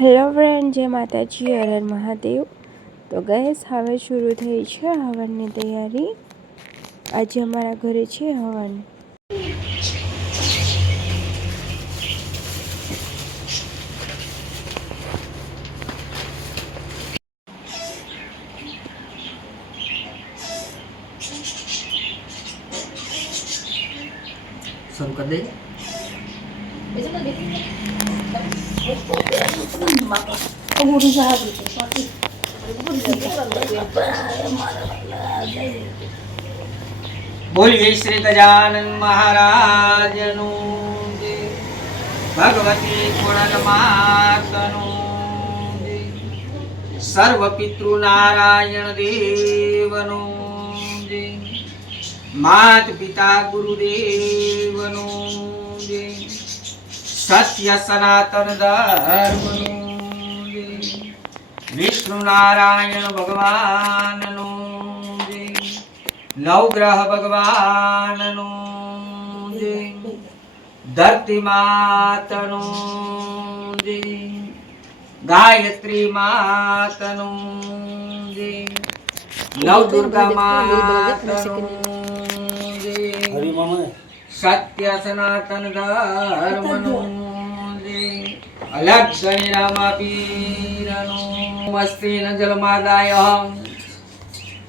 Hello friend, જય માતાજી, હર હર મહાદેવ। તો ગેસ હવે શરૂ થઈ છે હવનની તૈયારી। આજે અમારા ઘરે છે હવન। શરૂ કરી દે। બોલીએ શ્રી ગજાનન મહારાજનું જય। ભગવતી ખોડલ માતનું જય। સર્વ પિતૃ નારાયણ દેવનું જય। માત પિતા ગુરુદેવનું જય। સત્ય સનાતન ધર્મનું જય। વિષ્ણુ નારાયણ ભગવાનનું જય। નવગ્રહ ભગવાનનું જય। ધરતી માતનું જય। ગાયત્રી માતનું જય। નવદુર્ગા માતનું જય। સત્ય સનાતન ધર્મનું જય। અલગ ગણી રામા પીરનું મસ્તી ન જલમાદાય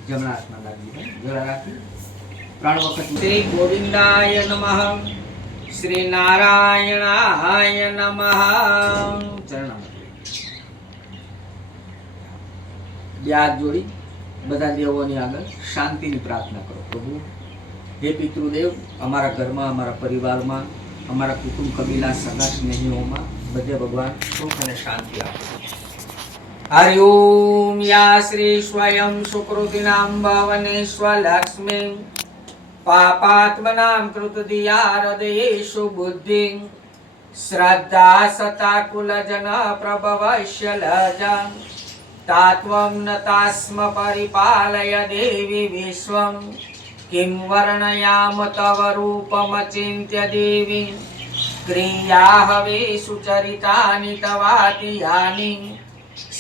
જમણા હાથમાં લાગી જરા રાખી 3 વખત શ્રી ગોવિંદાય નમઃ શ્રી નારાયણાય નમઃ ચરણામૃત બે હાથ જોડી બધા દેવોની આગળ શાંતિની પ્રાર્થના કરો। પ્રભુ હે પિતૃદેવ, અમારા ઘરમાં, અમારા પરિવારમાં, અમારા કુટુંબ કબીલા સગા સ્નેહીઓમાં બધે ભગવાન સુખ અને શાંતિ આપો। હરિ ઓમ યા શ્રી સ્વયં સુકૃતિનામ ભવનેશ્વ લક્ષ્મી પાપાત્મનામ કૃતધિયા હૃદયેષુ બુદ્ધિ શ્રદ્ધા સતા કુલજન પ્રભવશ્ય લજા તાત્વં નતાસ્મ પરિપાલય દેવી વિશ્વં किं वर्णयाम तव रूपमचिन्त्य देवी क्रिया हवेषु चरितानि तवातियानि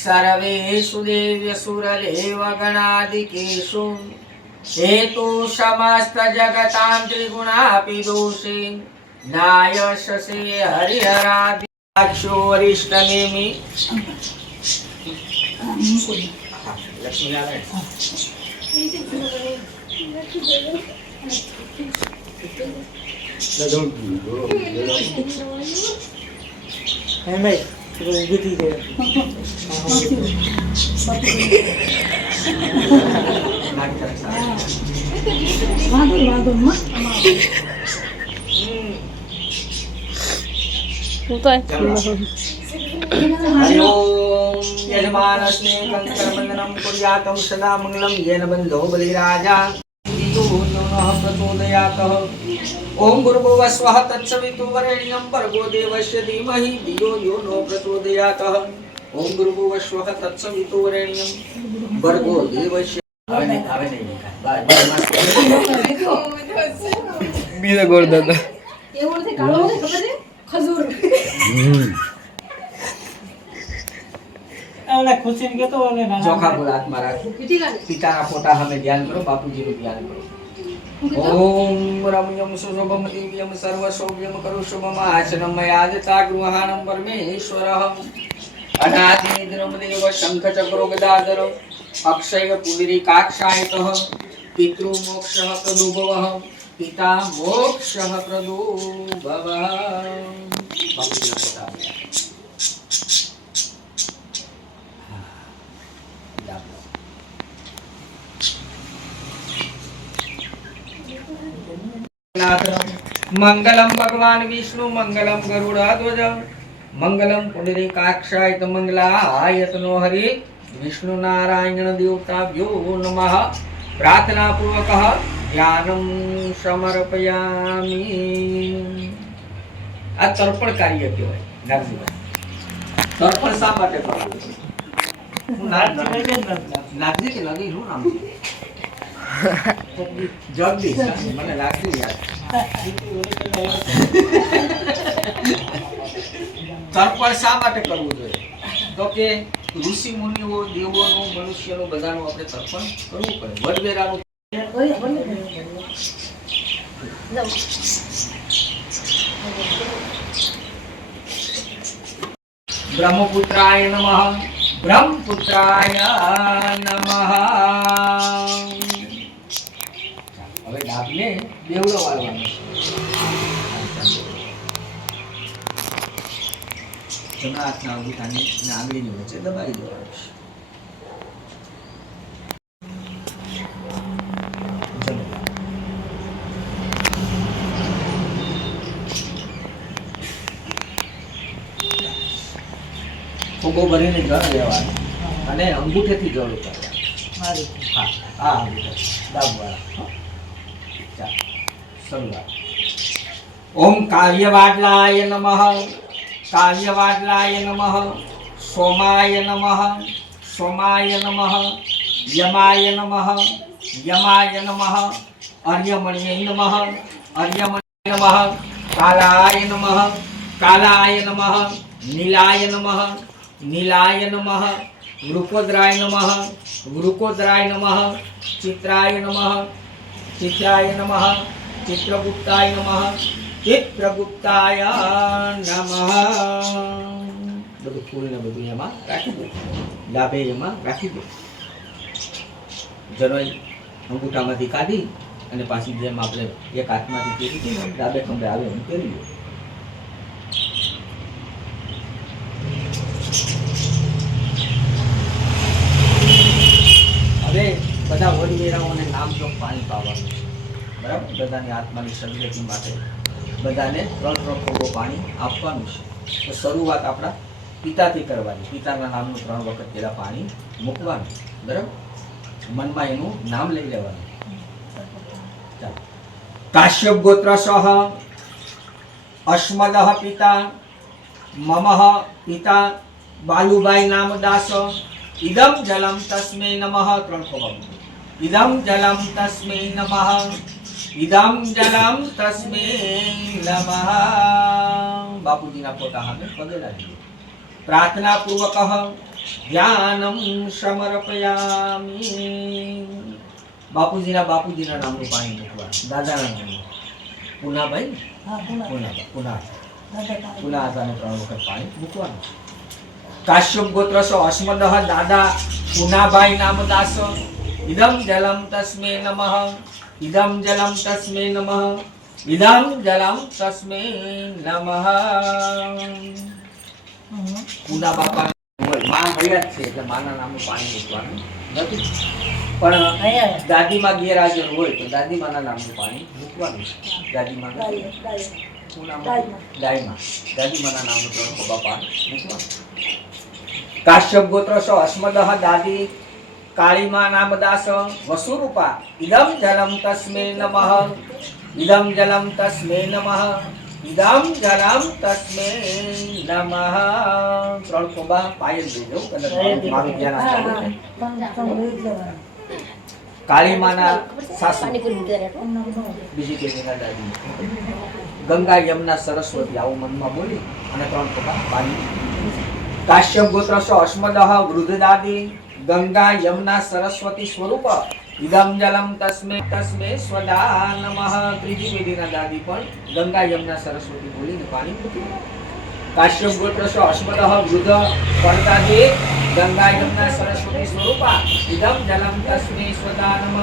सर्वेषु देव्यसुरदेव गणादिकेषु हेतु समस्त जगतां त्रिगुणापि दोषे नायशसे हरिहरादिक्षोरिष्टनेमि लक्ष्मी नारायण यजमानस्मे कंकरबंधनं कुर्यातं सदा मंगलं येन बन्धो बलिराजा प्रचोदयातः। ओम भूर्भुवः स्वः तत्सवितुर्वरेण्यं भर्गो देवस्य धीमहि धियो यो नो प्रचोदयातः। ओम भूर्भुवः स्वः तत्सवितुर्वरेण्यं भर्गो देवस्य आवे नहीं बीजा गोर दादा ये बोलते कालो है खबर है खजूर આવલા ખુશીને કેતો ઓલે ના ચોખા બોલ હાથમાં રાખો પિતાના ફોટા સામે ધ્યાન કરો બાપુજીનું ધ્યાન કરો। ઓમ રમ્યમ સુશોભમ દિવ્યમ સર્વ સૌભ્યમ કરો શુભમ આસનમ યાદતા ગૃહાણમ પરમેશ્વરઃ અનાદિ દ્રમદેવ શંખ ચક્રો ગદાધર અક્ષય પુંડરીકાક્ષાયતઃ પિતૃ મોક્ષઃ પ્રદુભવઃ પિતા મોક્ષઃ પ્રદુભવઃ। બાપુજીના ફોટા मंगलम भगवान विष्णु मंगलम गरुड़ध्वज मंगलम पुंडरीकाक्षाय मंगलायतनो हरि विष्णु नारायण देवताभ्यो नमः। प्रार्थना पूर्वक ध्यानम समर्पयामि। आ तर्पण कार्य कहेवाय नागजीभाई। तर्पण शा माटे करવું? नागजी के लगी શું નામ છે? जगदीश મને લાગતું યાર તર્પણ શા માટે કરવું જોઈએ? તો કે ઋષિ મુનિઓ દેવોનું મનુષ્યનું બધાનું આપણે તર્પણ કરવું પડે. વડવેરાનું બ્રહ્મપુત્રાય નમઃ. બ્રહ્મપુત્રાય નમઃ. હવે ડાબને બેવડો વાળવાનો છે. જમણા હાથના અંગૂઠાની અને આંગળીની વચ્ચે દબાવી દેવાનું છે. ફૂગો ભરીને જળ લેવાનું અને અંગૂઠેથી જળ ઉતારવાનું. હા, આ અંગૂઠે ડાબવાળા. ચાલો શરૂઆત. ઓમ કાવ્યવાડલાય નમઃ. કાવ્યવાડલાય નમઃ. સોમાય નમઃ. સોમાય નમઃ. યમાય નમઃ. યમાય નમઃ. અર્યમણ્યય નમઃ. અર્યમણ્યય નમઃ. કાલાય નમઃ. કાલાય નમઃ. નીલાય નમઃ. નીલાય નમઃ. વૃકોદરાય નમઃ. વૃકોદરાય નમઃ. ચિત્રાય નમઃ. ચિત્રાય નમઃ. ચિત્રગુપ્તાય નમઃ. ચિત્રગુપ્તાય નમઃ. બધું ફૂલ ને બધું એમાં રાખી દો. ડાબે એમાં રાખી દો. જનોઈ અંગૂઠામાંથી કાઢી અને પાછી જેમ આપણે એક હાથમાંથી પહેરી હતી ને ડાબે ખંભે આવે એમ પહેરી દો. હવે બધા વડવેરાઓને નામ જોગ પાણી પાવાનું છે. બરાબર? બધાની આત્માની સદગતિ માટે બધાને 3 ફોગો પાણી આપવાનું છે. તો શરૂઆત આપણા પિતાથી કરવાની. પિતાના નામનું 3 વખત પહેલા પાણી મૂકવાનું. બરાબર? મનમાં એનું નામ લઈ લેવાનું. ચાલો. કાશ્યપ ગોત્ર સહ અશ્મદઃ પિતા મમઃ પિતા બાલુભાઈ નામ દાસ. ઇદમ જલમ તસ્મે નમઃ. 3 ફોગા. ઇદમ જલમ તસ્મે નમઃ. ઇદમ જલમ તસ્મે નમઃ. બાપુજીના ફોટા સામે પગે લાગી પ્રાર્થના પૂર્વક ધ્યાનમ સમર્પયામિ. બાપુજીના નામનું પાણી મૂકવાનું. દાદાના નામનું પુનાભાઈ. પુના આધાને 3 વખત પાણી મૂકવાનું. કાશ્યપ ગોત્ર સો અસ્મદઃ દાદા પુનાભાઈ નામ દાસ. ઇદમ જલમ તસ્મે નમઃ. ઇદમ જલમ તસ્મે નમઃ. ઇદમ જલમ તસ્મે નમઃ. પુના બાપા માં મળ્યા જ છે એટલે માના નામનું પાણી મૂકવાનું નથી. પણ દાદીમાં ગેરહાજર હોય તો દાદીમાના નામનું પાણી મૂકવાનું છે. દાદીમાં ગાયમાં દાદીમાના નામનું 3 ફોગા પાણી મૂકવાનું. કાશ્યપ ગોત્ર સો અસ્મદઃ દાદી કાળીમા નામ દાસ. વસુરૂપા ઇદમ જલમ તસ્મે નમઃ. ઇદમ જલમ તસ્મે નમઃ. ઇદમ જલમ તસ્મે નમઃ. 3 ફોગા પાયલ દેજો. મારું ધ્યાન આપજો. કાળીમાના સાસુ બીજી દેવીના દાદી ગંગા યમુના સરસ્વતી આવું મનમાં બોલી અને 3 ફોગા પાણી. કાશ્યપ ગોત્ર સો અસ્મદઃ વૃદ્ધ દાદી ગંગા યમુના સરસ્વતી સ્વરૂપ. ઇદમ જલમ તસ્મે તસ્મે સ્વદા નમઃ. ત્રીજી પેઢીના દાદી પણ ગંગા યમુના સરસ્વતી બોલીને પાણી મૂકી. કાશ્યપ ગોત્ર સો અસ્મદઃ વૃદ્ધ પરદાદી ગંગા યમુના સરસ્વતી સ્વરૂપ. ઇદમ જલમ તસ્મે સ્વદા નમઃ.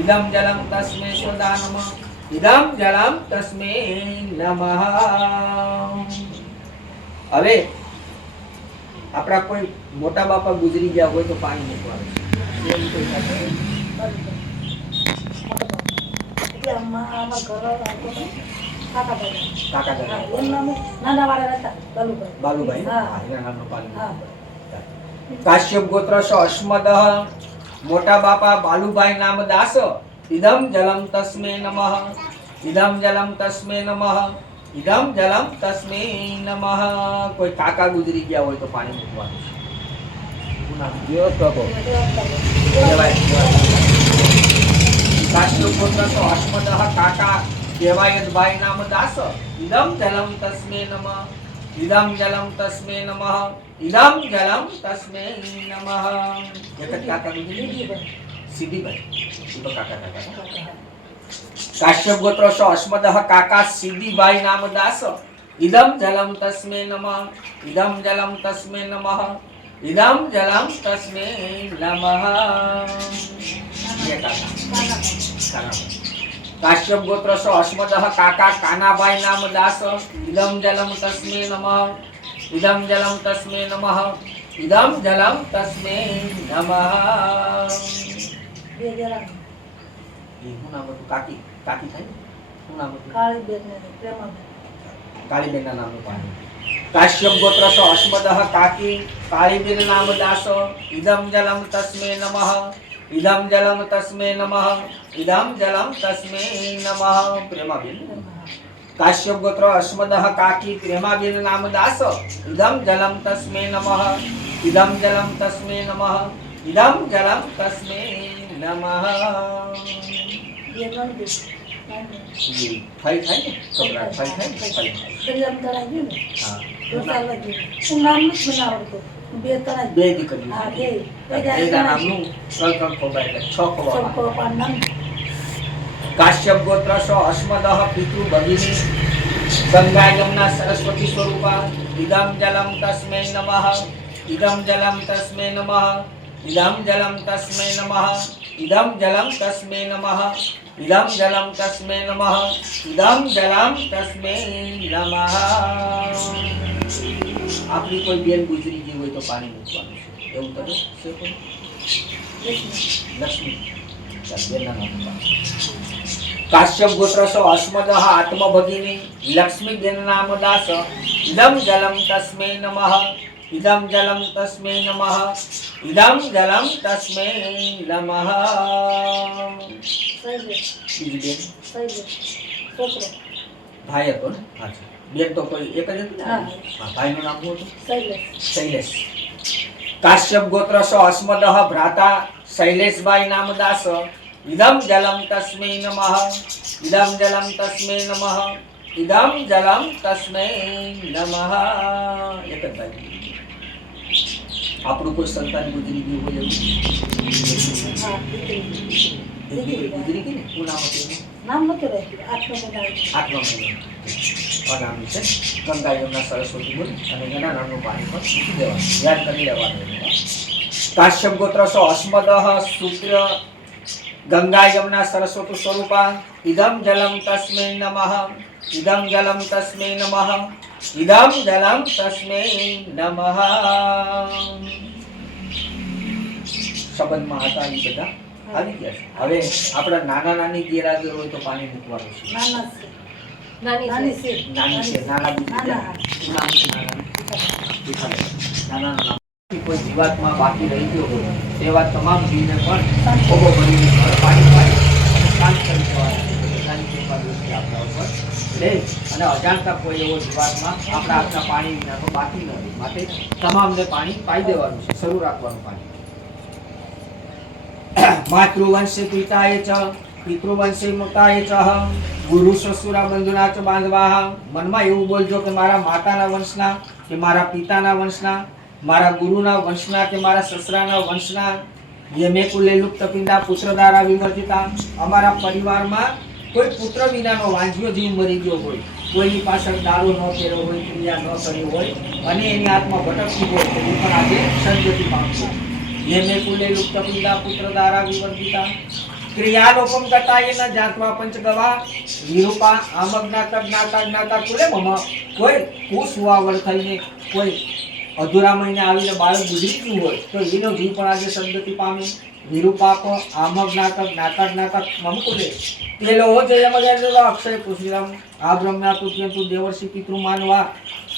ઇદમ જલમ તસ્મે સ્વદા નમઃ. ઇદમ જલમ તસ્મે નમઃ. હવે આપણા કોઈ મોટા બાપા ગુજરી ગયા હોય તો પાણી મૂકવાનું. બાલુભાઈ એના નામનું પાણી. કાશ્યપ ગોત્ર સો અસ્મદઃ મોટા બાપા બાલુભાઈ નામ દાસ. ઇદમ જલમ તસ્મે નમઃ. ઇદમ જલમ તસ્મે નમઃ. ઇદમ જલમ તસ્મે નમઃ. કોઈ કાકા ગુજરી ગયા હોય તો પાણી મૂકવાનું છે. કાશ્યપ ગોત્ર સો અસ્મદઃ કાકા દેવાયતભાઈ નામ દાસ. ઇદમ જલમ તસ્મે નમઃ. ઇદમ જલમ તસ્મે નમઃ. इदम जलम तस्मै नमः। एक काका सीधी भाई सीधो काका काका काश्यप गोत्र सो अस्मदः काका सीधी भाई नाम दास इदम जलम तस्मै नमः। इदम जलम तस्मै नमः। इदम जलम तस्मै नमः। ये काका काश्यप गोत्र सो अस्मदः काका कानाभाई नाम दास इदम जलम तस्मै नमः। इदम जलम तस्मै नमः। इदम जलम तस्मै नमः। હું નામ હતું કાકી કાકી થાય શું નામ હતું કાળીબેન નામનું પાણી કાશ્યપ ગોત્ર સો અસ્મદઃ કાકી કાળીબેન નામ દાસ ઇદમ જલમ તસ્મે નમઃ। ઇદમ જલમ તસ્મે નમઃ। ઇદમ જલમ તસ્મે નમઃ। પ્રેમાબેન કાશ્યપ ગોત્ર અસ્મદઃ કાકી પ્રેમાબેન નામ દાસ ઇદમ જલમ તસ્મે નમઃ। ઇદમ જલમ તસ્મે નમઃ। ઇદમ જલમ તસ્મે નમઃ। ફાઈ થાય ને છોકરા ફાઈ થાય ને ફાઈ બે દીકરીઓ એના નામનું ત્રણ ખોબા એટલે 6 ખોબા કાશ્યપ ગોત્ર સો અસ્મદઃ પિતૃ ભગિની ગંગા યમુના સરસ્વતી સ્વરૂપા ઇદમ જલમ તસ્મે નમઃ। ઇદમ જલમ તસ્મે નમઃ। इदम जलम तस्मै नमः। इदम जलम तस्मै नमः। इदम जलम तस्मै नमः। इदम जलम तस्मै नमः। आपली कोई बेन गुजरी गई હોય તો પાણી મૂકવાનું છે એવું તો છે કોઈ લક્ષ્મી બેનના નામ કાશ્યપ ગોત્ર સો અસ્મદઃ આત્મભગિની લક્ષ્મી બેન નામ દાસ ઇદમ જલમ તસ્मै નમઃ। इदम जलम तस्मै नमः। इदम जलम तस्मै नमः। भाई હતો ને અચ્છા બેન તો કોઈ એક જ હતી હા ભાઈનું નામ શું હતું શૈલેષ કાશ્યપ ગોત્ર સો અસ્મદઃ ભ્રાતા શૈલેષભાઈ નામ દાસ ઇદમ જલમ તસ્मै નમઃ। ઇદમ જલમ તસ્मै નમઃ। ઇદમ જલમ તસ્मै નમઃ। એક જ ભાઈ આપણું કોઈ સંતાન ગુજરી ગયું હોય એવું ગુજરી ગઈ ને શું નામ હતું નામ નતું આત્મા છે ગંગા યમુના સરસ્વતી બોલ અને એના નામનું પાણી પણ મૂકી દેવાનું યાદ કરી લેવાનું કાશ્યપ ગોત્ર સો અસ્મદઃ શુક્ર ગંગા યમુના સરસ્વતી સ્વરૂપા ઇદમ જલમ તસ્मै નમઃ। ઇદમ જલમ તસ્मै નમઃ। ઇદમ જલમ તસ્मै નમઃ। સંબંધમાં હતા એ બધા આવી ગયા છે હવે આપણા નાના નાની ગેરહાજર હોય તો પાણી મૂકવાનું છે નાની છે નાના કોઈ જીવાતમાં બાકી રહી ગયો હોય તેવા તમામ જીવને પણ ખોબો ભરીને પાણી પાડી શાંત કરી દેવાના અને અજાણતા કોઈ એવો જીવાતમાં આપણા હાથના પાણી વિના તો બાકી ન રહે માટે તમામને પાણી પાઈ દેવાનું છે શરૂ રાખવાનું પાણી માતૃવંશે પિતાએ ચ પિતૃવંશે માતાએ ચ ગુરુ સસુરા બંધુના ચ બાંધવા મનમાં એવું બોલજો કે મારા માતાના વંશના કે મારા પિતાના વંશના મારા ગુરુના વંશના કે મારા સસરાના વંશના યમે કુલે લુપ્ત પિંડા પુત્ર દ્વારા વિવર્જિતા અમારા પરિવારમાં કોઈ પુત્ર વિનાનો વાંઝ્યો જીવ મરી ગયો હોય કોઈની પાછળ દારૂ ન કર્યો હોય ક્રિયા ન કરી હોય અને એની આત્મા ભટકતી હોય તો પણ આજે સદગતિ પામશે યમે કુલે લુપ્ત પિંડા પુત્ર દ્વારા વિવર્જિતા ક્રિયાલોપમ કરતા એના જાતવા પંચગવા વિરૂપા આમજ્ઞાતા જ્ઞાતા જ્ઞાતા કુલે મમ કોઈ કુસુવાવળ થઈને કોઈ અધૂરા મહિને આવીને બાળક ગુજરી ગયું હોય તો એનો જીવ પણ આજે સદગતિ પામે વિરૂપાપ આમજ્ઞાતા જ્ઞાતા જ્ઞાતા મમ કુલે તેલો હો જય મગેન્દ્ર અક્ષય પુષ્યમ આ બ્રહ્મા તુત્યંતુ દેવર્ષિ પિતૃ માનવા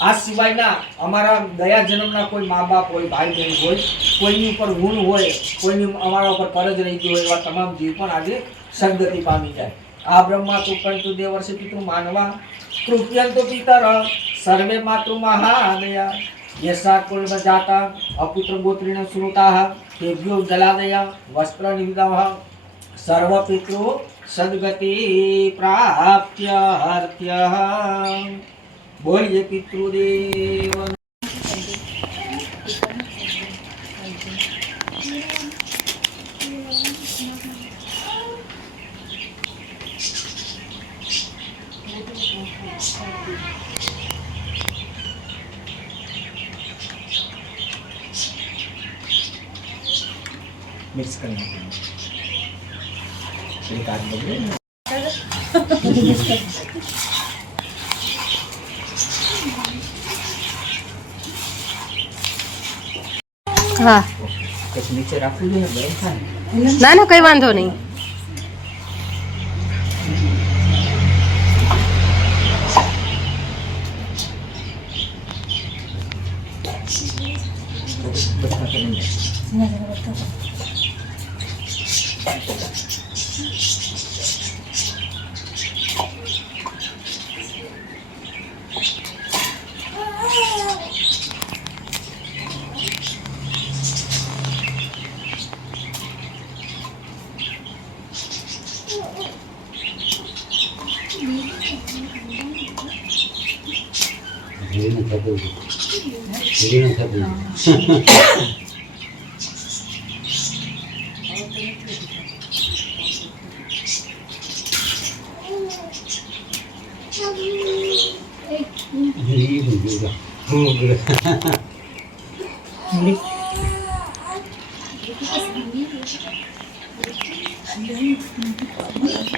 આ સિવાયના અમારા ગયા જન્મના કોઈ મા બાપ હોય ભાઈ બહેન હોય કોઈની ઉપર ગુણ હોય કોઈની અમારા ઉપર કરજ રહી ગઈ હોય એવા તમામ જીવ પણ આજે સદગતિ પામી જાય આ બ્રહ્મા તુત્યંતુ દેવર્ષિ પિતૃ માનવા કૃત્યંતુ પિતર સર્વે માતૃ મહાદયા યસા કુલ જાતા અપુત્ર ગોત્રીણ શ્રુતાઃ તેભ્યો જલાદયા વસ્ત્ર નિવિદાઃ સર્વ પિતૃ સદગતિ પ્રાપ્ય હર્ત્ય બોલીએ પિતૃદેવ मिक्स करना एक आध बजे હા પછી નીચે રાખવું જોઈએ ગરમ થાય ના ના કઈ વાંધો નહીં બધા કરી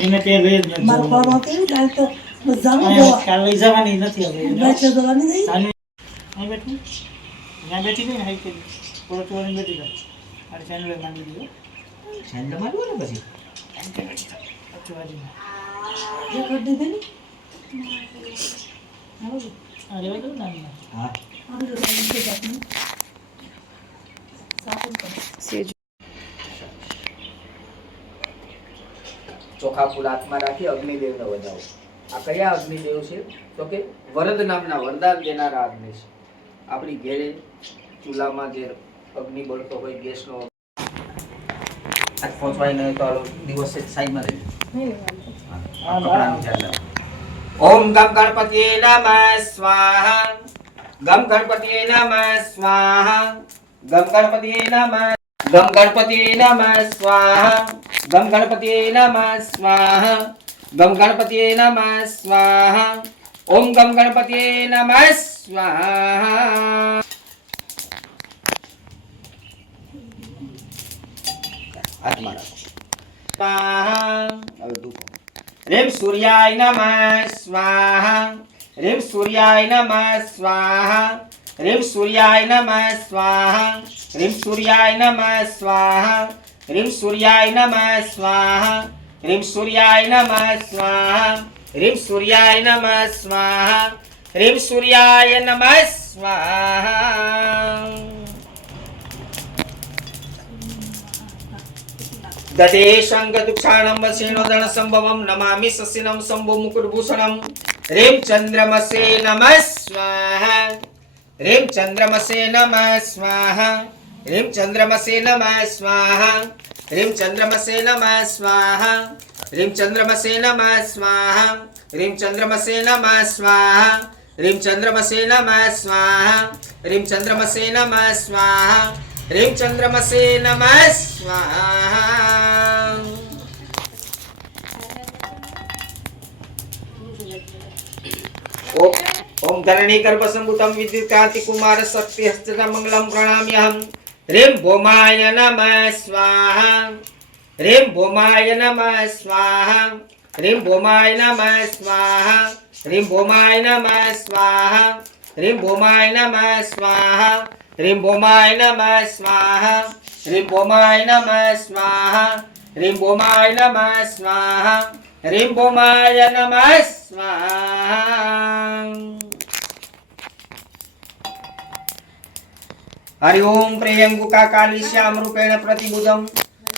એને તે લઈ જ નથી મારવામાં કેવી દાલ તો બધાનું અહીંયા જોવા કાલ લઈ જવાની નથી હવે બેઠે જવાની નહીં સાની અહીં બેઠું ત્યાં બેઠી ગઈ ને હાઈ કરી થોડો ચોરી બેઠી ગઈ મારી ચેનલ માંડી દીધો છંદ મારવું ને પછી જે કરી દીધી ને આ રેવા દઉં નાની હા આમ જો સારું છે જાતનું. સારું કરે. ચોખા ફૂલ હાથમાં રાખી અગ્નિદેવને વધાવો આ કયા અગ્નિદેવ છે તો કે વરદ નામના વરદાન દેનારા અગ્નિ છે આપણી ઘેરે ચૂલામાં જે અગ્નિ બળતો હોય ગેસનો આજ પહોંચવાય નહીં તો હાલો દિવસે સાઈડમાં રહી કપડાનું ધ્યાન રાખો. ઓમ ગમ ગણપતિએ નમઃ સ્વાહા ગમ ગણપતિએ નમઃ સ્વાહા ગમ ગણપતિએ નમઃ ગમ ગણપતિએ નમઃ સ્વાહા ગમ ગણપતિએ નમઃ સ્વાહા ગમ ગણપતિએ નમઃ સ્વાહા ઓમ ગમ ગણપતિએ નમઃ સ્વાહા હાથમાં રાખો સ્વાહા હવે ધૂપો રેમ સૂર્યાય નમઃ સ્વાહા રેમ સૂર્યાય નમઃ સ્વાહા રેમ સૂર્યાય નમઃ સ્વાહા રેમ સૂર્યાય નમઃ સ્વાહા રેમ સૂર્યાય નમઃ સ્વાહા રેમ સૂર્યાય નમઃ સ્વાહા રેમ સૂર્યાય નમઃ સ્વાહા રેમ સૂર્યાય નમઃ સ્વાહા દધે શંગ દુક્ષાણમ વસેનો દણ સંભવમ નમામિ સસિનમ સંભો મુકુટભૂષણમ રેમ ચંદ્રમસે નમઃ સ્વાહા રેમ ચંદ્રમસે નમઃ સ્વાહા રેમ ચંદ્રમસે નમઃ સ્વાહા રેમ ચંદ્રમસે નમઃ સ્વાહા રેમ ચંદ્રમસે નમઃ સ્વાહા રેમ ચંદ્રમસે નમઃ સ્વાહા રેમ ચંદ્રમસે નમઃ સ્વાહા રેમ ચંદ્રમસે નમઃ સ્વાહા રેમ ચંદ્રમસે નમઃ સ્વાહા ओम धरणी गर्भसंभूतं विद्युत्कांति कुमार शक्ति हस्तं मंगलम प्रणाम्यहम रेम भौमाय नमः स्वाहा रेम भौमाय नमः स्वाहा रेम भौमाय नमः स्वाहा रेम भौमाय नमः स्वाहा रेम भौमाय नमः स्वाहा रेम भौमाय नमः स्वाहा रेम भौमाय नमः स्वाहा रेम भौमाय नमः स्वाहा रेम भौमाय नमः स्वाहा हरि ओम प्रियंगुका काली श्याम रूपेण प्रतिबुधम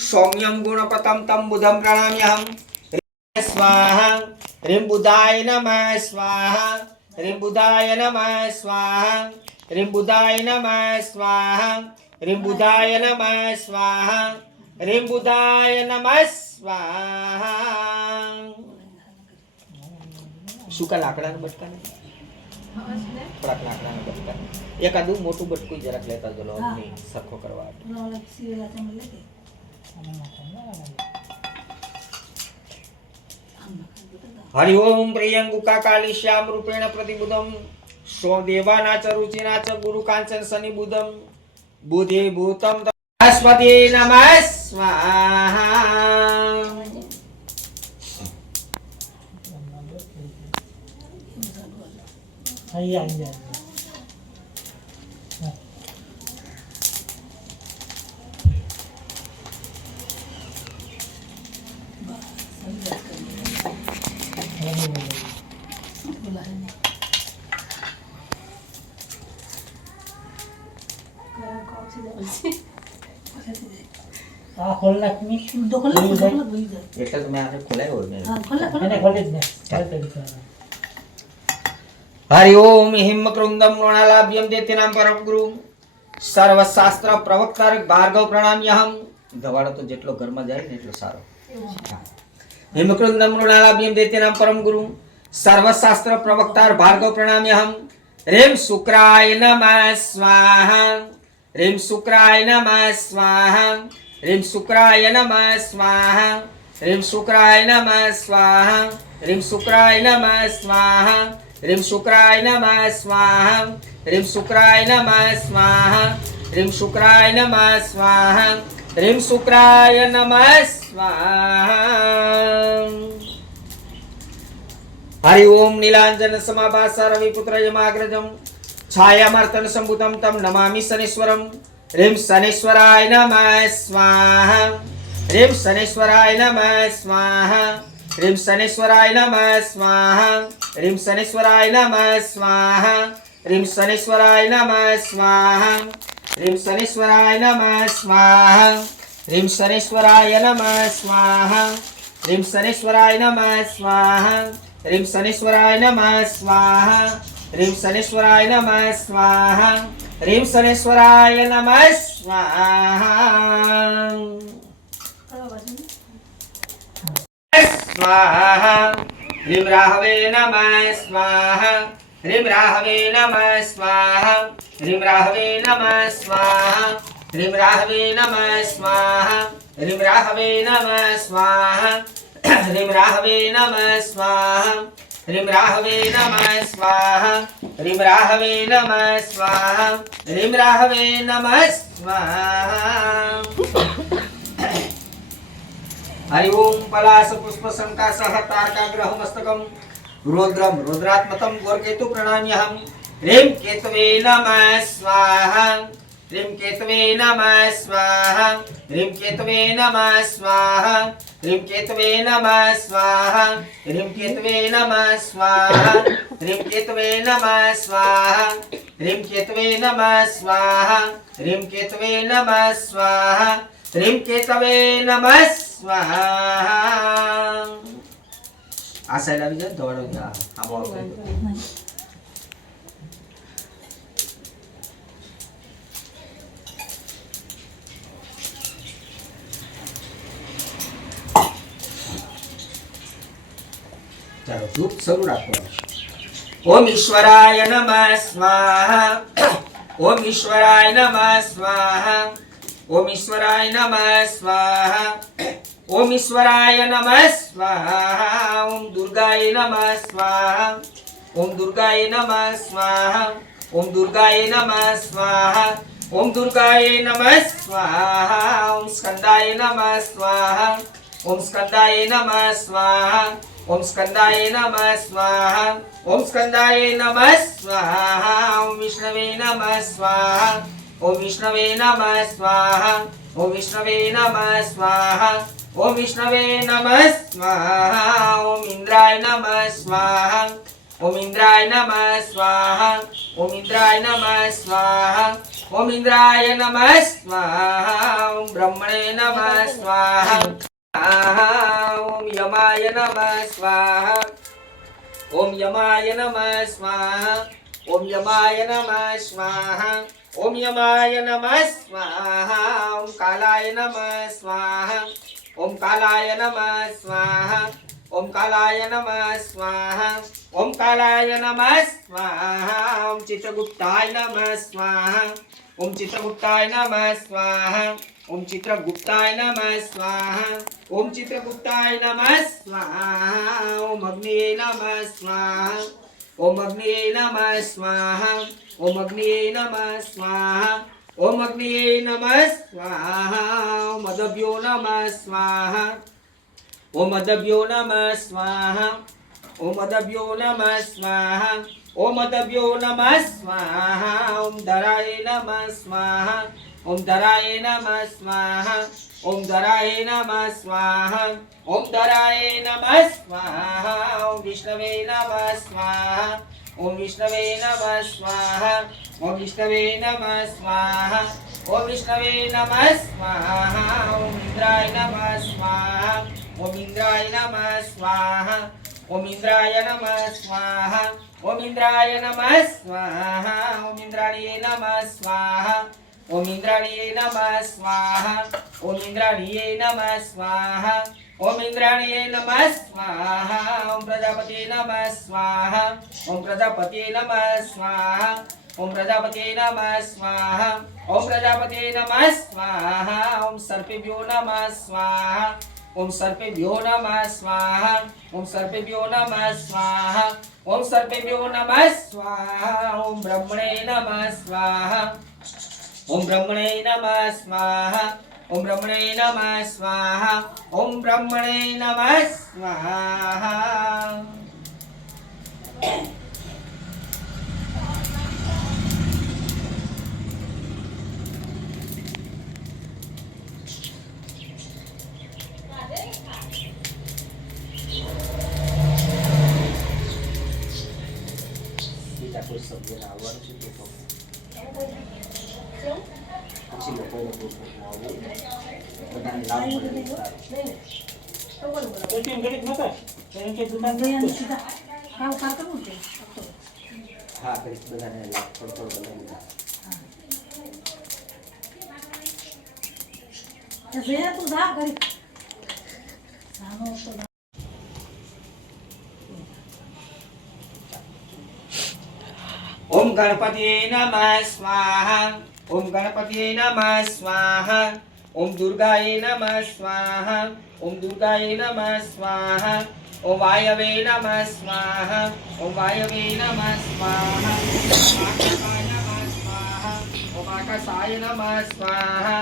सौम्यम गुणपतम तम बुधम प्रणाम्यहम स्वाहा ह्रीं बुधाय नमः स्वाहा ह्रीं बुधाय नमः स्वाहा ह्रीं बुधाय नमः स्वाहा ह्रीं बुधाय नमः स्वाहा ह्रीं बुधाय नमः स्वाहा सूका लाकडाના બટકા થોડાક લાકડાના બટકા એકાદું મોટું બટકું જરાક લેતા જલો અગ્નિ સરખો કરવા हरि ओम प्रियंगुका काली श्याम रूपेण प्रतिबुधम सो देवाना च रुचिना च गुरु कांचन शनि बुधम बुधे भूतम बृहस्पति नमः स्वाहा અહીં આવી જાય આ ખોલ નાખની દોખલ ભૂલી જાય. દોખલ ભૂલી જાય એટલે તો મેં આપણે ખોલાયો ને હા ખોલા એને ખોલી જ ને ચાલ કરી हरि ओम हिम कृंदम मृणालाभ्यम देते नाम परम गुरु सर्वशास्त्र प्रवक्ता भार्गव प्रणाम्यहम गवाड़ो तो जेटलो घर में जाए ने એટલો સારો हिम कृंदम मृणालाभ्यम देते नाम परम गुरु सर्वशास्त्र प्रवक्ता भार्गव प्रणाम्यहम रेम शुक्राय नमः स्वाहा रेम शुक्राय नमः स्वाहा रेम शुक्राय नमः स्वाहा रेम शुक्राय नमः स्वाहा रेम शुक्राय नमः स्वाहा ह्रीं शुक्राय नमः स्वाहा ह्रीं शुक्राय नमः स्वाहा ह्रीं शुक्राय नमः स्वाहा ह्रीं शुक्राय नमः स्वाहा हरि ओम नीलांजन समाभास रविपुत्र यमाग्रजम छायामर्तन संभूतं तं नमामि शनेश्वरं ह्रीं शनेश्वराय नमः स्वाहा ह्रीं शनेश्वराय नमः स्वाहा ह्रीं शनेश्वराय नमः स्वाहा ह्रीं शनेश्वराय नमः स्वाहा ह्रीं शनेश्वराय नमः स्वाहा ह्रीं शनेश्वराय नमः स्वाहा ह्रीं शनेश्वराय नमः स्वाहा ह्रीं शनेश्वराय नमः स्वाहा ह्रीं शनेश्वराय नमः स्वाहा ह्रीं शनेश्वराय नमः स्वाहा ह्रीं शनेश्वराय नमः स्वाहा स्वाहा ह्रीं राहवे नमः स्वाहा ह्रीं राहवे नमः स्वाहा ह्रीं राहवे नमः स्वाहा ह्रीं राहवे नमः स्वाहा ह्रीं राहवे नमः स्वाहा ह्रीं राहवे नमः स्वाहा ह्रीं राहवे नमः स्वाहा ह्रीं राहवे नमः स्वाहा ह्रीं राहवे नमः स्वाहा हरि ओम पलाश पुष्प संकाशः तारकाग्रह मस्तकम रुद्रम रुद्रात्मकं गोरकेतु प्रणाम्यहं ह्रीं केतवे नमः स्वाहा ह्रीं केतवे नमः स्वाहा ह्रीं केतवे नमः स्वाहा ह्रीं केतवे नमः स्वाहा ह्रीं केतवे नमः स्वाहा ह्रीं केतवे नमः स्वाहा ह्रीं केतवे नमः स्वाहा ह्रीं केतवे नमः स्वाहा ह्रीं केतवे नमः स्वाहा आ साइड આવી જાય દોડો જા આ બોલ ચાલો ધૂપ શરૂ રાખો ઓમ ઈશ્વરાય નમઃ સ્વાહા ઓમ ઈશ્વરાય નમઃ સ્વાહા ओम ईश्वराय नमः स्वाहा ओम ईश्वराय नमः स्वाहा ओम दुर्गाय नमः स्वाहा ओम दुर्गाय नमः स्वाहा ओम दुर्गाय नमः स्वाहा ओम दुर्गाय नमः स्वाहा ओम स्कंदाय नमः स्वाहा ओम स्कंदाय नमः स्वाहा ओम स्कंदाय नमः स्वाहा ओम स्कंदाय नमः स्वाहा ओम विष्णवे नमः स्वाहा ओम विष्णवे नमः स्वाहा ओम विष्णवे नमः स्वाहा ओम विष्णवे नमः स्वाहा ओम इंद्राय नमः स्वाहा ओम इंद्राय नमः स्वाहा ओम इंद्राय नमः स्वाहा ओम इंद्राय नमः स्वाहा ओम ब्रह्मणे नमः स्वाहा ओम यमाय नमः स्वाहा ओम यमाय नमः स्वाहा ओम यमाय नमः स्वाहा ओम यमाय नमः स्वाहा ओम कालाय नमः स्वाहा ओम कालाय नमः स्वाहा ओम कालाय नमः स्वाहा ओम कालाय नमः स्वाहा ओम चित्रगुप्ताय नमः स्वाहा ओम चित्रगुप्ताय नमः स्वाहा ओम चित्रगुप्ताय नमः स्वाहा ओम चित्रगुप्ताय नमः स्वाहा ओम अग्निये नमः स्वाहा ओम अग्निये नमः स्वाहा ओम अग्निये नमः स्वाहा ओम अग्निये नमः स्वाहा ओम अदभ्यो नमः स्वाहा ओम अदभ्यो नमः स्वाहा ओम अदभ्यो नमः स्वाहा ओम अदभ्यो नमः स्वाहा ओम धराय नमः स्वाहा ओम धराय नमः स्वाहा ओम धराय नमः स्वाहा ओम धराय नमः स्वाहा ओम विष्णवे नमः स्वाहा ओम विष्णवे नमः स्वाहा ओम विष्णवे नमः स्वाहा ओम विष्णवे नमः स्वाहा ओम इंद्राय नमः स्वाहा ओम इंद्राय नमः स्वाहा ओम इंद्राय नमः स्वाहा ओम इंद्राय नमः स्वाहा ओम इंद्राणीये नमः स्वाहा ओम इंद्राणीये नमः स्वाहा ओम इंद्राणीये नमः स्वाहा ओम इंद्राणीये नमः स्वाहा ओम प्रजापते नमः स्वाहा ओम प्रजापते नमः स्वाहा ओम प्रजापते नमः स्वाहा ओम प्रजापते नमः स्वाहा ओम सर्पेभ्यो नमः स्वाहा ओम सर्पेभ्यो नमः स्वाहा ओम सर्पेभ्यो नमः स्वाहा ओम सर्पेभ्यो नमः स्वाहा ओम ब्रह्मणे नमः स्वाहा ओम ब्रह्मणे नमः स्वाहा ओम ब्रह्मणे नमः स्वाहा ओम ब्रह्मणे नमः स्वाहा બીજા કોઈ સભ્યને આવવાનું છે તો પછી લોકોને ગ્રુપમાં આવવું બધાને લાભ મળે સારું. એટીએમ ઘડીક નતા એમ કે દુકાન દયાને સીધા કામ કાર કરવું છે હા ઘડીક બધાને લાભ થોડો બધાને દયા તું જા કરી સાનો તો ओम गणपति नमः स्वाहा ओम गणपति नमः स्वाहा ओम दुर्गाय नमः स्वाहा ओम दुर्गाय नमः स्वाहा ओम वायवे नमः स्वाहा ओम वायवे नमः स्वाहा ओम आकाशाय नमः स्वाहा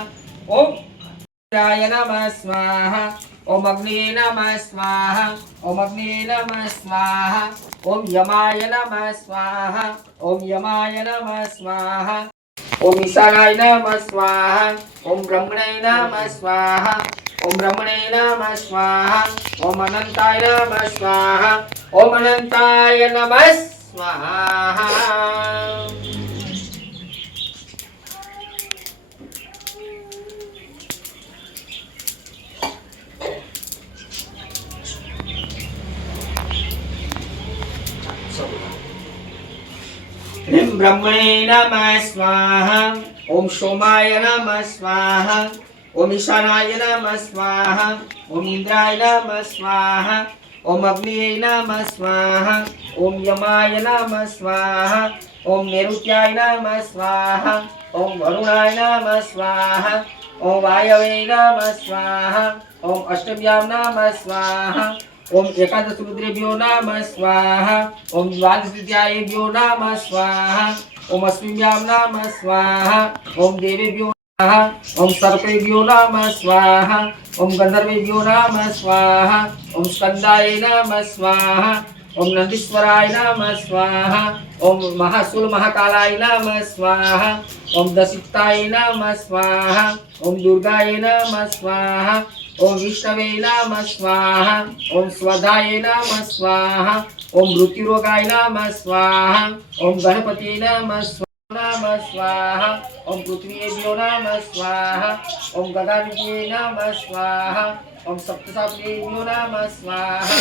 ओम इंद्राय नमः स्वाहा ओम अग्निये नमः स्वाहा ओम अग्निये नमः स्वाहा ओम यमाय नमः स्वाहा ओम यमाय नमः स्वाहा ओम ईशानाय नमः स्वाहा ओम ब्रह्मणे नमः स्वाहा ओम ब्रह्मणे नमः स्वाहा ओम अनंताय नमः स्वाहा ओम अनंताय नमः स्वाहा ह्रीं ब्रह्मणे नमः स्वाहा ओम सोमाय नमः स्वाहा ओम ईशानाय नमः स्वाहा ओम इंद्राय नमः स्वाहा ओम अग्निये नमः स्वाहा ओम यमाय नमः स्वाहा ओम नैऋत्याय नमः स्वाहा ओम वरुणाय नमः स्वाहा ओम वायवे नमः स्वाहा ओम अष्टभ्यां नमः स्वाहा ओम एकादश रुद्रेभ्यो नमः स्वाहा ओम द्वादशद्वितीयाभ्यो नमः स्वाहा ओम अश्विभ्यां नमः स्वाहा ओम देवेभ्यो नमः ओम सर्पेभ्यो नमः स्वाहा ओम गंधर्वेभ्यो नमः स्वाहा ओम स्कंदाय नमः स्वाहा ओम नंदीश्वराय नमः स्वाहा ओम महाशूल महाकालाय नमः स्वाहा ओम दशयुक्ताय नमः स्वाहा ओम दुर्गाय नमः स्वाहा ओम विष्णवे नमः स्वाहा ओम स्वधाय नमः स्वाहा ओम मृत्युरोगाय नमः स्वाहा ओम गणपति नमः स्वाहा ओम पृथ्वीभ्यो नमः स्वाहा ओम गदानिभ्ये नमः स्वाहा ओम सप्तसाभ्येभ्यो नमः स्वाहा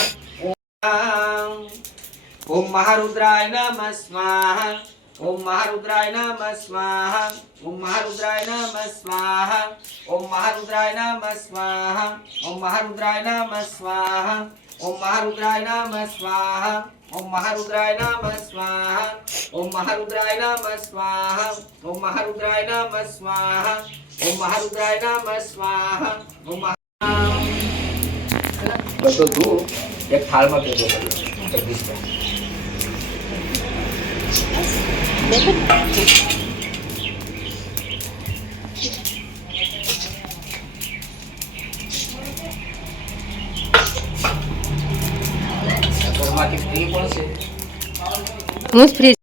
ओम महारुद्राय नमः स्वाहा ओम महारुद्राय नमः स्वाहा ओम महारुद्राय नमः स्वाहा ओम महारुद्राय नमः स्वाहा ओम महारुद्राय नमः स्वाहा ओम महारुद्राय नमः स्वाहा ओम महारुद्राय नमः स्वाहा ओम महारुद्राय नमः स्वाहा ओम महारुद्राय नमः स्वाहा ओम महारुद्राय नमः स्वाहा ओम तो तू एक थाल में भेजो जगदीश भाई હું જ ફ્રી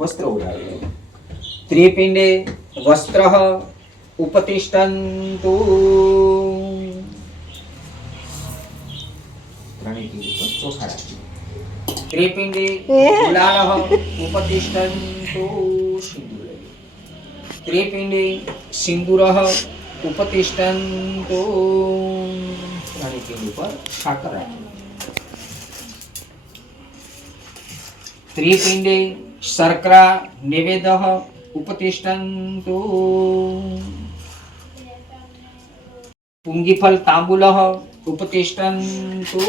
वस्त्र उडावे त्रिपिंडे वस्त्र उपतिष्ठन्तु त्रिपिंडे गुलालः उपतिष्ठन्तु सिन्दूरे त्रिपिंडे सिन्दूरः उपतिष्ठन्तु त्रिपिंडे पर साकर त्रिपिंडे शर्करा निवेदः उपतिष्ठन्तु पुंगीफल तांबूलः उपतिष्ठन्तु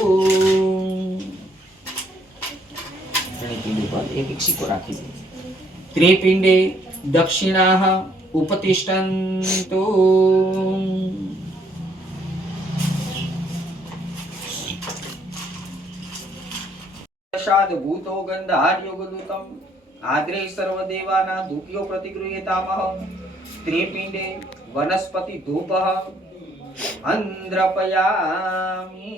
एक सिक्को राखी त्रिपिंडे दक्षिणाः उपतिष्ठन्तु प्रसाद भूतो गंधार्योगदूतम आद्रे सर्वदेवाना धूप्यो प्रतिगृह्यतामः त्रिपिंडे वनस्पति धूपः अंद्रपयामि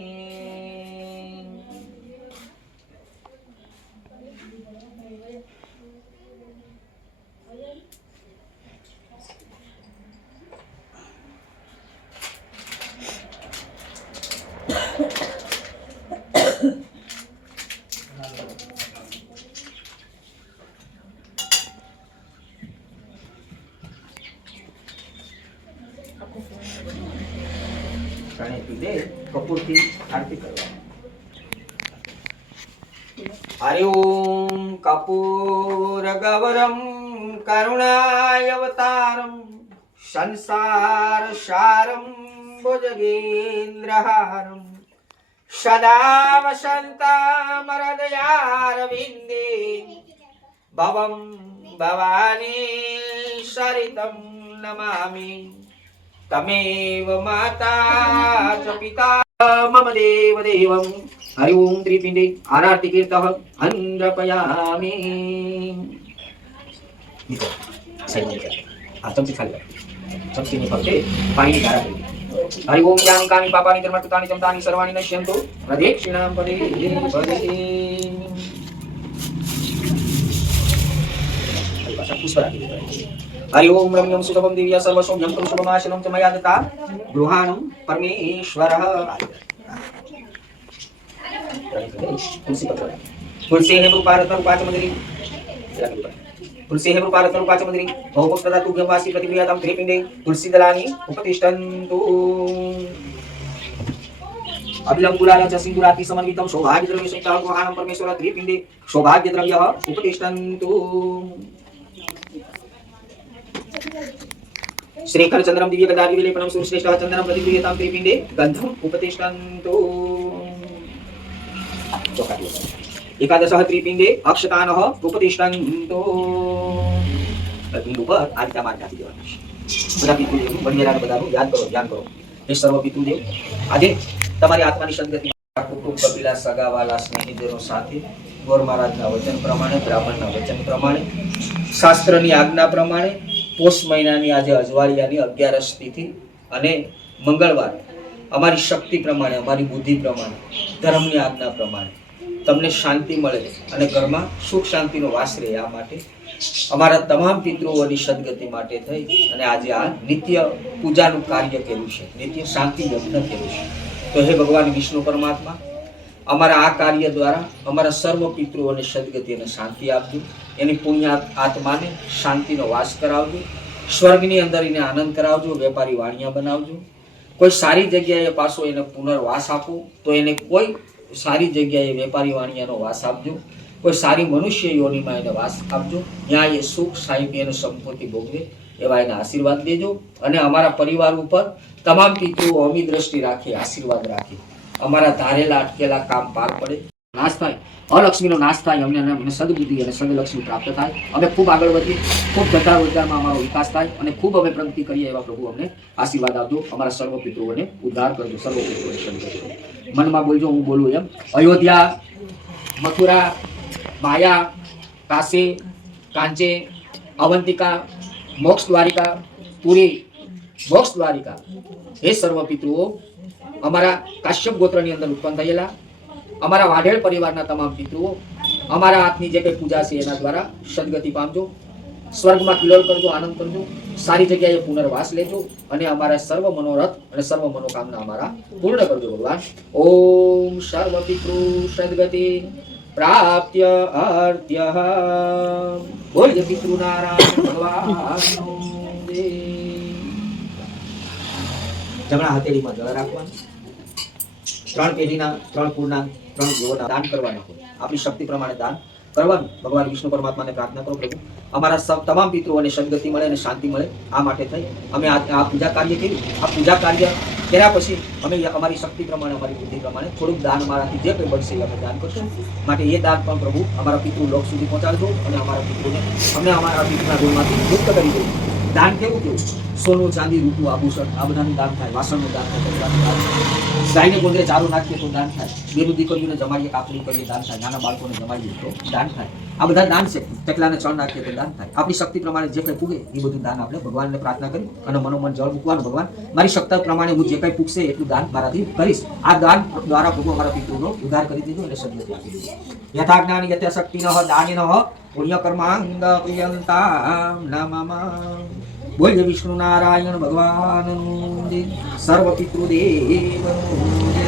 कपूर की आरती करवा हरि ओम कपूर गौरम करुणावतारम संसार सारम भुजगेन्द्रहारम सदा वसन्तामरदयारविन्दे भवं भवानी सरितं नमामि तमेव माता च पिता मम देव देवं हरि ओम त्रिपिंडे आरती कीर्तः अंद्रपयामि चमची खाली चमची में फक्त पानी धारा करी हरि ओम यानि कानि पापानि कर्मकृतानि च तानि सर्वाणि नश्यन्तु प्रदक्षिणां पदे पदे हरि ओम रम्यं सुखं दिव्या सर्वसौम्यं शुभमाशनं च मया दत्ता गृहाणं परमेश्वरः तुलसी पत्र तुलसी है रूपारतन पांच मंदिरी तुलसी है रूपारतन पांच मंदिरी बहुपक्षदा तुभ्यं वासी प्रतिक्रियातां त्रिपिंडे तुलसी दलानि उपतिष्ठन्तु अभिलम गुलाल च सिंदूराति समन्वितं सौभाग्यद्रव्य संयुक्तं गृहाणं परमेश्वर त्रिपिंडे सौभाग्यद्रव्यः उपतिष्ठन्तु श्रीकर चंद्रम दिव्य गदारि विलेपनम सुश्रेष्ठः चंदनं प्रतिगृह्यतां त्रिपिंडे गंधम उपतिष्ठन्तु एकादशः त्रिपिंडे अक्षतानः उपतिष्ठन्तु बिंदु पर आदित्य मार्ग आदि देवाना બધા પિતૃદેવ વણિયારા બધાનું યાદ કરો ધ્યાન કરો એ સર્વ પિતૃદેવ આજે તમારી આત્માની સદગતિ કુટુંબ કબીલા સગાવાલા સ્નેહીજનો સાથે ગોર મહારાજના વચન પ્રમાણે બ્રાહ્મણના વચન પ્રમાણે શાસ્ત્રની આજ્ઞા પ્રમાણે પોષ મહિનાની આજે અજવાળિયાની 11 તિથિ અને મંગળવાર અમારી શક્તિ પ્રમાણે અમારી બુદ્ધિ પ્રમાણે ધર્મની આજ્ઞા પ્રમાણે તમને શાંતિ મળે અને ઘરમાં સુખ શાંતિનો વાસ રહે આ માટે અમારા તમામ પિતૃઓની સદગતિ માટે થઈ અને આજે આ નિત્ય પૂજાનું કાર્ય કર્યું છે નિત્ય શાંતિ યજ્ઞ કર્યું છે તો હે ભગવાન વિષ્ણુ પરમાત્મા અમારા આ કાર્ય દ્વારા અમારા સર્વ પિતૃઓને સદગતિ અને શાંતિ આપજો એની પુણ્ય આત્માને શાંતિનો વાસ કરાવજો સ્વર્ગની અંદર એને આનંદ કરાવજો વેપારી વાણિયા બનાવજો કોઈ સારી જગ્યાએ પાછો એને પુનર્વાસ આપો તો એને કોઈ સારી જગ્યાએ વેપારી વાણિયાનો વાસ આપજો કોઈ સારી મનુષ્ય યોનિમાં એને વાસ આપજો ત્યાં એ સુખ શાંતિ અને સંપત્તિ ભોગવે એવા એને આશીર્વાદ દેજો અને અમારા પરિવાર ઉપર તમામ પિતૃઓ અમી દ્રષ્ટિ રાખે આશીર્વાદ રાખે અમારા ધારેલા અટકેલા કામ પાર પડે નાશ થાય અલક્ષ્મીનો નાશ થાય, અમને સદબુદ્ધિ અને સદલક્ષ્મી પ્રાપ્ત થાય, અમે ખૂબ આગળ વધીએ, ખૂબ ધંધા રોજગારમાં અમારો વિકાસ થાય અને ખૂબ અમે પ્રગતિ કરીએ એવા પ્રભુ અમને આશીર્વાદ આપજો. અમારા સર્વ પિતૃઓને ઉદ્ધાર કરજો, સર્વ પિતૃઓને સદગતિ. મનમાં બોલજો, હું બોલું એમ. અયોધ્યા, મથુરા, માયા, કાશી, કાંચે, અવંતિકા, મોક્ષ દ્વારિકા, પુરી, મોક્ષ દ્વારિકા, એ સર્વ પિતૃઓ, અમારા કાશ્યપ ગોત્રની અંદર ઉત્પન્ન થયેલા અમારા વાઢેર પરિવારના તમામ પિતૃઓ, અમારા હાથની જે કંઈ પૂજા છે એના દ્વારા સદગતિ પામજો, સ્વર્ગમાં કિલોલ કરજો, આનંદ કરજો, સારી જગ્યાએ પુનર્વાસ લેજો અને અમારા સર્વ મનોરથ અને સર્વ મનોકામના અમારા પૂર્ણ કરજો ભગવાન. ઓમ સર્વ પિતૃ સદગતિ પ્રાપ્ત્ય અર્ત્ય. બોલ્ય પિતૃ નારાયણ ભગવાન. જમણા હથેળીમાં જળ રાખવાનું, 3 પેઢીના 3 કુળના 3 જીવોના દાન કરવાના હોય. આપણી શક્તિ પ્રમાણે દાન કરવાનું. ભગવાન વિષ્ણુ પરમાત્માને પ્રાર્થના કરો, પ્રભુ અમારા તમામ પિતૃઓને સદગતિ મળે અને શાંતિ મળે. આ માટે થઈ અમે આ પૂજા કાર્ય કર્યું. આ પૂજા કાર્ય કર્યા પછી અમે અમારી શક્તિ પ્રમાણે, અમારી બુદ્ધિ પ્રમાણે થોડુંક દાન અમારાથી જે કંઈ બનશે એ અમે દાન કરશું. માટે એ દાન પણ પ્રભુ અમારા પિતૃ લોક સુધી પહોંચાડજો અને અમારા પિતૃને અમને અમારા પિતૃના ગુણમાંથી મુક્ત કરી દો. દાન કેવું? સોનું, ચાંદી, રૂપું, આભૂષણ આ બધાનું દાન થાય, વાસણનું દાન થાય, ગાયને ગોદરે ચારો નાખીએ તો દાન થાય, બેનું દીકરીઓને જમાડીએ, કાપણી કરીએ દાન થાય, નાના બાળકોને જમાડીએ તો દાન થાય. આ બધા દાન છે. ચકલાને ચણ નાખીએ તો દાન થાય. આપણી શક્તિ પ્રમાણે જે કંઈ પૂગે એ બધું દાન આપણે ભગવાનને પ્રાર્થના કરી અને મનોમન જળ મૂકવાનું. ભગવાન મારી શક્તિ પ્રમાણે હું જે કંઈ પૂગશે એટલું દાન મારાથી કરીશ. આ દાન દ્વારા પ્રભુ અમારા પિતૃનો ઉદ્ધાર કરી દીધો અને સદગતિ આપી દીધી. યથા જ્ઞાન યથા શક્તિ ન દાનિન પુણ્ય કર્માંગ પ્રિયંતા નમઃ. બોલ્ય વિષ્ણુ નારાયણ ભગવાનનું જય. સર્વ પિતૃદેવનું જય.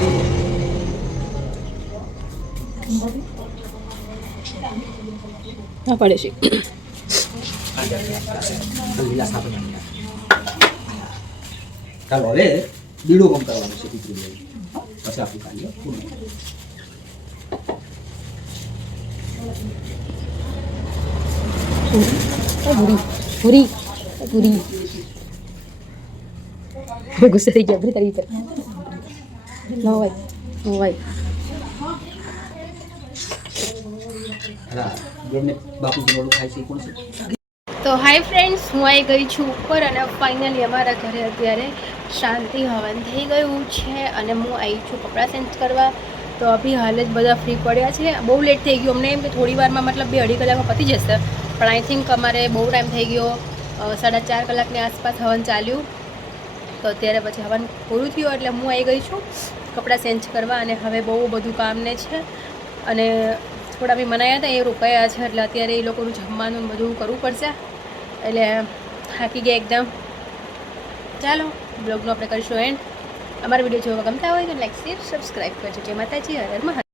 હા પડે છે. ચાલો હવે બીડું કામ કરવાનું છે પિતૃદેવ, પછી આપણું કાર્ય પૂર્ણ. પૂરી પૂરી ગુસ્સે થઈ ગયા તારી પર. નો ભાઈ બેનને બાપુજી મોડું ખાય છે એ કોણ છે? તો હાય ફ્રેન્ડ્સ, હું આવી ગઈ છું ઉપર અને ફાઇનલી અમારા ઘરે અત્યારે શાંતિ હવન થઈ ગયું છે અને હું આવી છું કપડાં ચેન્જ કરવા. તો અભી હાલ જ બધા ફ્રી પડ્યા છે. બહુ લેટ થઈ ગયું અમને, એમ કે થોડી વારમાં મતલબ 2-2.5 કલાકમાં પતી જશે, પણ આઈ થિંક અમારે બહુ ટાઈમ થઈ ગયો. 4.5 કલાકની આસપાસ હવન ચાલ્યું. તો અત્યારે પછી હવન પૂરું થયું એટલે હું આવી ગઈ છું કપડાં ચેન્જ કરવા અને હવે બહુ બધું કામને છે અને થોડા બી મનાયા હતા એ રોકાયા છે એટલે અત્યારે એ લોકોનું જમવાનું બધું કરવું પડશે એટલે થાકી ગયા એકદમ. ચાલો બ્લોગનું આપણે કરીશું એન્ડ. અમારા વિડીયો જોવા ગમતા હોય તો લાઈક, શેર, સબસ્ક્રાઈબ કરજો. જય માતાજી, હર હર મહાદેવ.